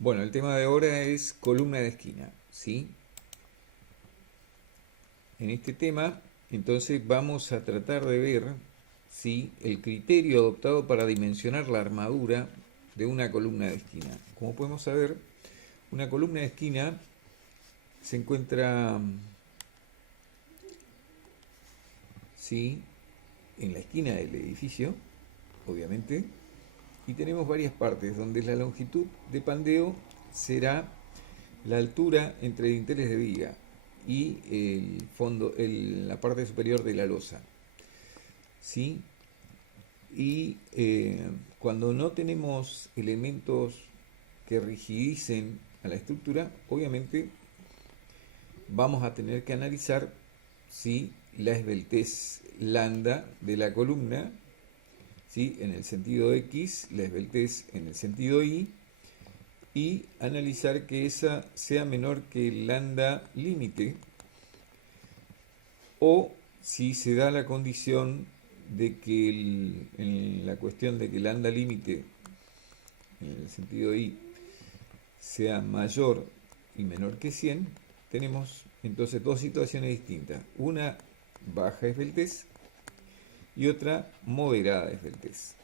Bueno, el tema de ahora es columna de esquina, ¿sí? En este tema, entonces vamos a tratar de ver si el criterio adoptado para dimensionar la armadura de una columna de esquina. Como podemos saber, una columna de esquina se encuentra, ¿sí?, en la esquina del edificio, obviamente, y tenemos varias partes donde la longitud de pandeo será la altura entre dinteles de viga y el fondo, la parte superior de la losa, ¿sí? Y cuando no tenemos elementos que rigidicen a la estructura, obviamente vamos a tener que analizar si la esbeltez lambda de la columna, ¿sí?, en el sentido X, la esbeltez en el sentido y analizar que esa sea menor que el lambda límite, o si se da la condición de que en la cuestión de que el lambda límite en el sentido Y sea mayor y menor que 100, tenemos entonces dos situaciones distintas: una baja esbeltez y otra moderada esbeltez.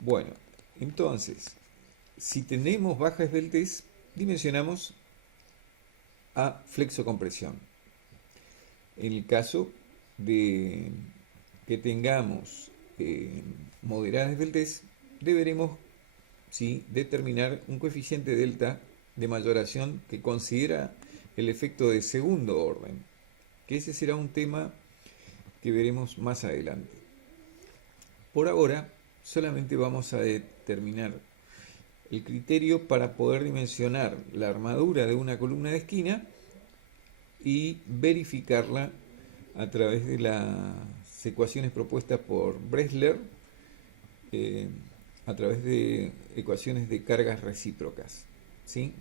Bueno, entonces, si tenemos baja esbeltez, dimensionamos a flexocompresión. En el caso de que tengamos moderada esbeltez, deberemos, ¿sí?, determinar un coeficiente delta de mayoración que considera el efecto de segundo orden, que ese será un tema que veremos más adelante. Por ahora, solamente vamos a determinar el criterio para poder dimensionar la armadura de una columna de esquina y verificarla a través de las ecuaciones propuestas por Bresler, eh, a través de ecuaciones de cargas recíprocas, ¿sí?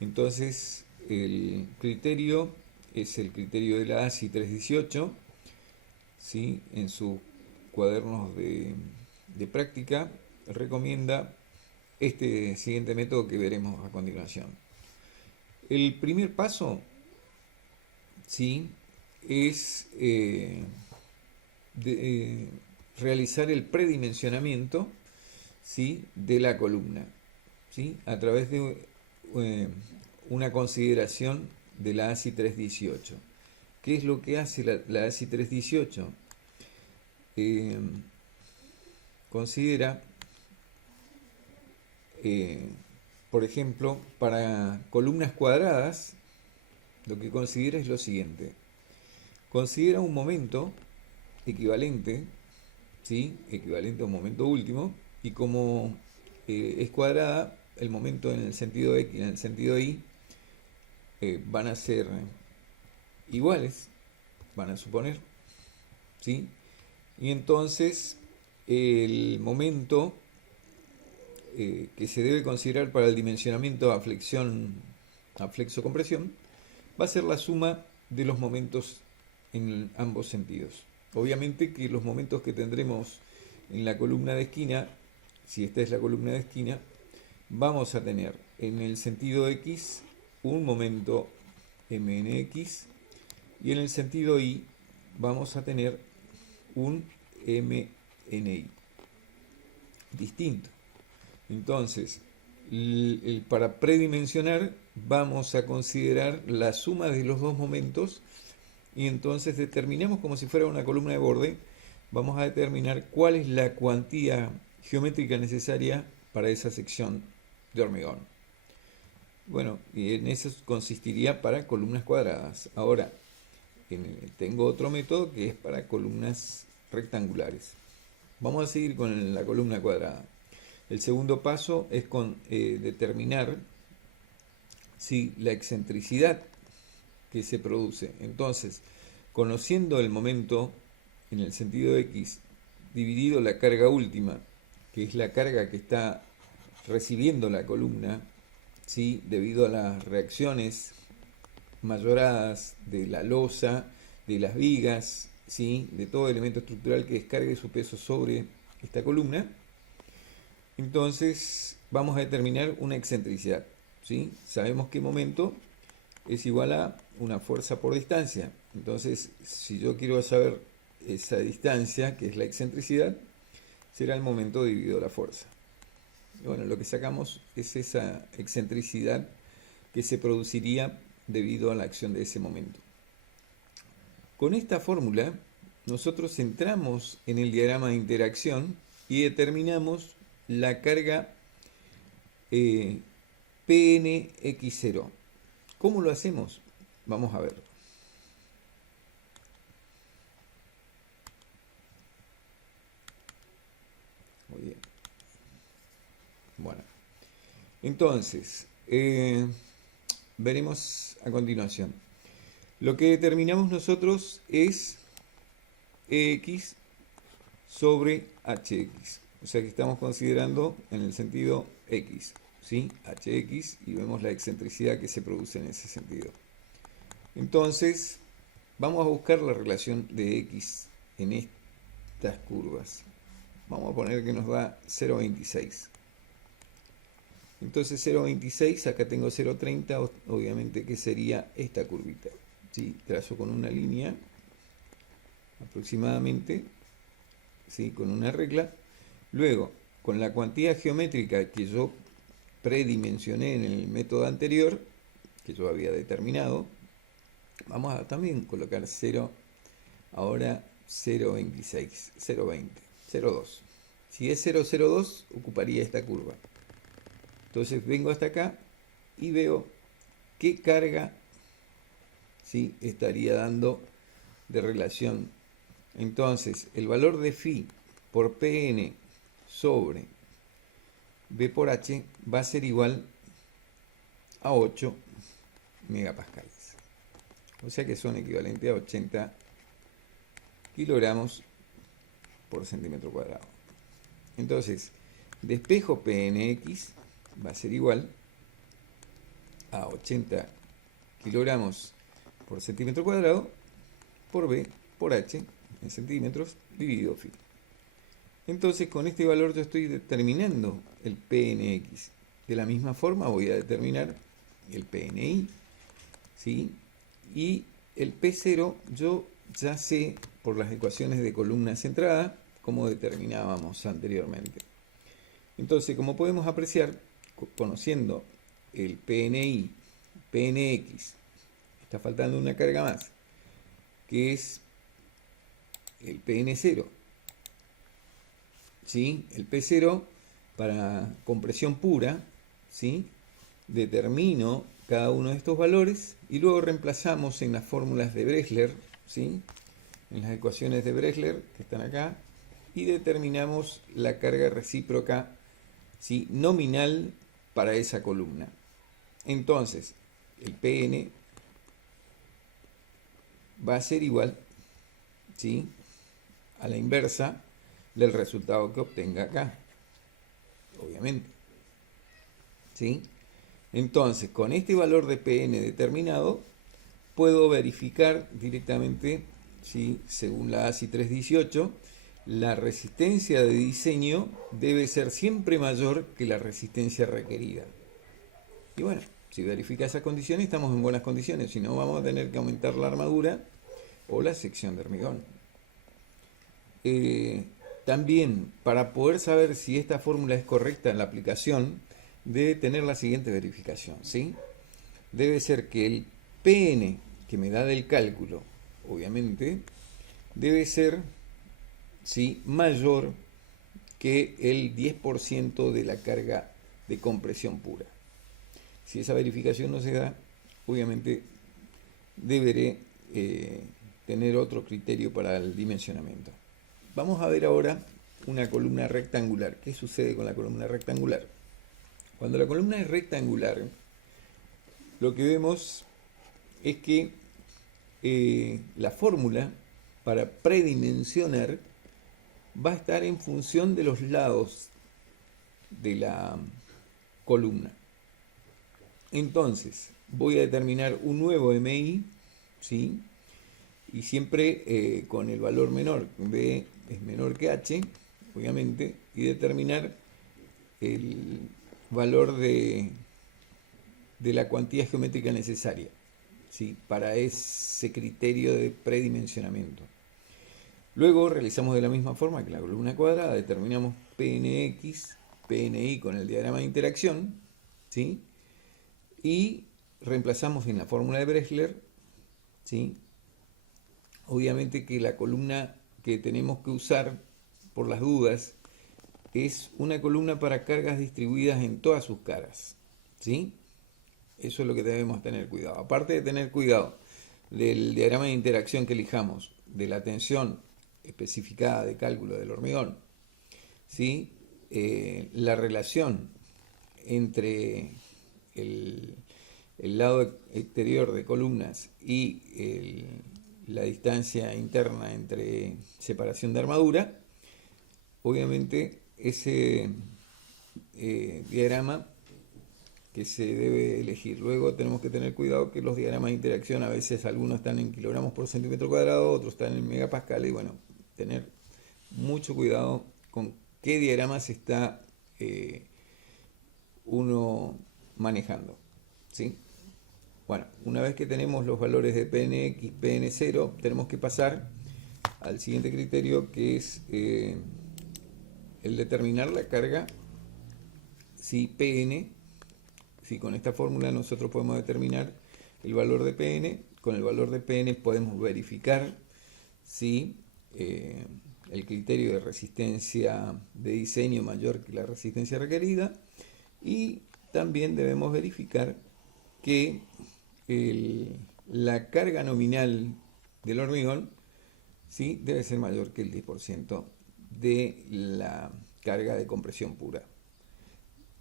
Entonces, el criterio es el criterio de la ASI 318, ¿sí? En sus cuadernos de práctica recomienda este siguiente método que veremos a continuación. El primer paso, ¿sí?, es realizar el predimensionamiento, ¿sí?, de la columna, ¿sí?, a través de una consideración de la ASI 318. ¿Qué es lo que hace la ASI 318? Considera, eh, por ejemplo, para columnas cuadradas, lo que considera es lo siguiente: considera un momento equivalente, ¿sí?, equivalente a un momento último, y como es cuadrada, el momento en el sentido X y en el sentido Y van a ser iguales, van a suponer, ¿sí? Y entonces el momento que se debe considerar para el dimensionamiento a flexocompresión, va a ser la suma de los momentos en ambos sentidos. Obviamente que los momentos que tendremos en la columna de esquina, si esta es la columna de esquina, vamos a tener en el sentido X un momento mnx y en el sentido Y vamos a tener un mni distinto. Entonces, para predimensionar vamos a considerar la suma de los dos momentos y entonces determinamos, como si fuera una columna de borde, vamos a determinar cuál es la cuantía geométrica necesaria para esa sección de hormigón. Bueno, y en eso consistiría para columnas cuadradas. Ahora, tengo otro método que es para columnas rectangulares. Vamos a seguir con la columna cuadrada. El segundo paso es determinar si la excentricidad que se produce. Entonces, conociendo el momento en el sentido X dividido la carga última, que es la carga que está recibiendo la columna, ¿sí?, debido a las reacciones mayoradas de la losa, de las vigas, ¿sí?, de todo elemento estructural que descargue su peso sobre esta columna. Entonces, vamos a determinar una excentricidad, ¿sí? Sabemos que momento es igual a una fuerza por distancia. Entonces, si yo quiero saber esa distancia, que es la excentricidad, será el momento dividido la fuerza. Y bueno, lo que sacamos es esa excentricidad que se produciría debido a la acción de ese momento. Con esta fórmula, nosotros entramos en el diagrama de interacción y determinamos la carga PNX0. ¿Cómo lo hacemos? Vamos a ver. Muy bien. Bueno, entonces, veremos a continuación. Lo que determinamos nosotros es EX sobre HX. O sea que estamos considerando en el sentido X, ¿sí? HX, y vemos la excentricidad que se produce en ese sentido. Entonces, vamos a buscar la relación de X en estas curvas. Vamos a poner que nos da 0,26. Entonces 0,26, acá tengo 0,30, obviamente que sería esta curvita. ¿Sí? Trazo con una línea aproximadamente, ¿sí? Con una regla. Luego, con la cuantía geométrica que yo predimensioné en el método anterior, que yo había determinado, vamos a también colocar 0, ahora 0,26, 0,20, 0,2. Si es 0,02, ocuparía esta curva. Entonces vengo hasta acá y veo qué carga, ¿sí?, estaría dando de relación. Entonces, el valor de phi por Pn sobre B por H va a ser igual a 8 megapascales. O sea que son equivalentes a 80 kilogramos por centímetro cuadrado. Entonces, despejo Pnx va a ser igual a 80 kilogramos por centímetro cuadrado por B por H en centímetros dividido phi. Entonces, con este valor yo estoy determinando el Pnx. De la misma forma voy a determinar el Pni, ¿sí? Y el P0 yo ya sé por las ecuaciones de columna centrada como determinábamos anteriormente. Entonces, como podemos apreciar, conociendo el PNI, PNX, está faltando una carga más, que es el PN0. ¿Sí? El P0 para compresión pura, ¿sí?, determino cada uno de estos valores y luego reemplazamos en las fórmulas de Bressler, ¿sí?, en las ecuaciones de Bressler que están acá, y determinamos la carga recíproca, ¿sí?, nominal para esa columna. Entonces, el Pn va a ser igual, ¿sí?, a la inversa del resultado que obtenga acá, obviamente. ¿Sí? Entonces, con este valor de Pn determinado, puedo verificar directamente, ¿sí?, según la ASI 318, la resistencia de diseño debe ser siempre mayor que la resistencia requerida. Y bueno, si verifica esas condiciones, estamos en buenas condiciones. Si no, vamos a tener que aumentar la armadura o la sección de hormigón. También, para poder saber si esta fórmula es correcta en la aplicación, debe tener la siguiente verificación, ¿sí? Debe ser que el Pn que me da del cálculo, obviamente, debe ser, ¿sí?, mayor que el 10% de la carga de compresión pura. Si esa verificación no se da, obviamente deberé tener otro criterio para el dimensionamiento. Vamos a ver ahora una columna rectangular. ¿Qué sucede con la columna rectangular? Cuando la columna es rectangular, lo que vemos es que la fórmula para predimensionar va a estar en función de los lados de la columna. Entonces, voy a determinar un nuevo MI, ¿sí?, y siempre con el valor menor. B es menor que H, obviamente, y determinar el valor de la cuantía geométrica necesaria, ¿sí? Para ese criterio de predimensionamiento. Luego realizamos de la misma forma que la columna cuadrada, determinamos Pnx, Pni con el diagrama de interacción, ¿sí? Y reemplazamos en la fórmula de Bressler, ¿sí? Obviamente que la columna que tenemos que usar, por las dudas, es una columna para cargas distribuidas en todas sus caras, ¿sí? Eso es lo que debemos tener cuidado. Aparte de tener cuidado del diagrama de interacción que elijamos, de la tensión especificada de cálculo del hormigón, ¿sí? La relación entre el lado exterior de columnas y la distancia interna entre separación de armadura, obviamente ese diagrama que se debe elegir. Luego tenemos que tener cuidado que los diagramas de interacción a veces algunos están en kilogramos por centímetro cuadrado, otros están en megapascal, y bueno, tener mucho cuidado con qué diagrama se está uno manejando, ¿sí? Bueno, una vez que tenemos los valores de Pnx, Pn0, tenemos que pasar al siguiente criterio, que es el determinar la carga, si Pn, si con esta fórmula nosotros podemos determinar el valor de Pn, con el valor de Pn podemos verificar si el criterio de resistencia de diseño mayor que la resistencia requerida, y también debemos verificar que la carga nominal del hormigón, ¿sí?, debe ser mayor que el 10% de la carga de compresión pura.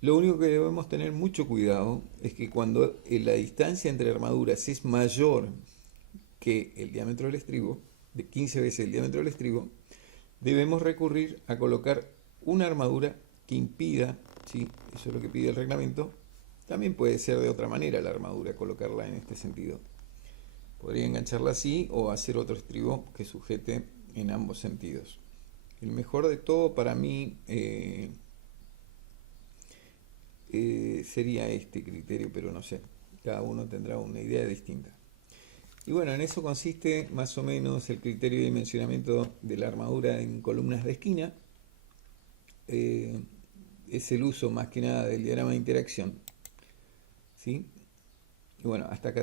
Lo único que debemos tener mucho cuidado es que cuando la distancia entre armaduras es mayor que el diámetro del estribo, de 15 veces el diámetro del estribo, debemos recurrir a colocar una armadura que impida, ¿sí?, eso es lo que pide el reglamento. También puede ser de otra manera la armadura, colocarla en este sentido. Podría engancharla así o hacer otro estribo que sujete en ambos sentidos. El mejor de todo para mí sería este criterio, pero no sé, cada uno tendrá una idea distinta. Y bueno, en eso consiste más o menos el criterio de dimensionamiento de la armadura en columnas de esquina. Es el uso más que nada del diagrama de interacción, ¿sí? Y bueno, hasta acá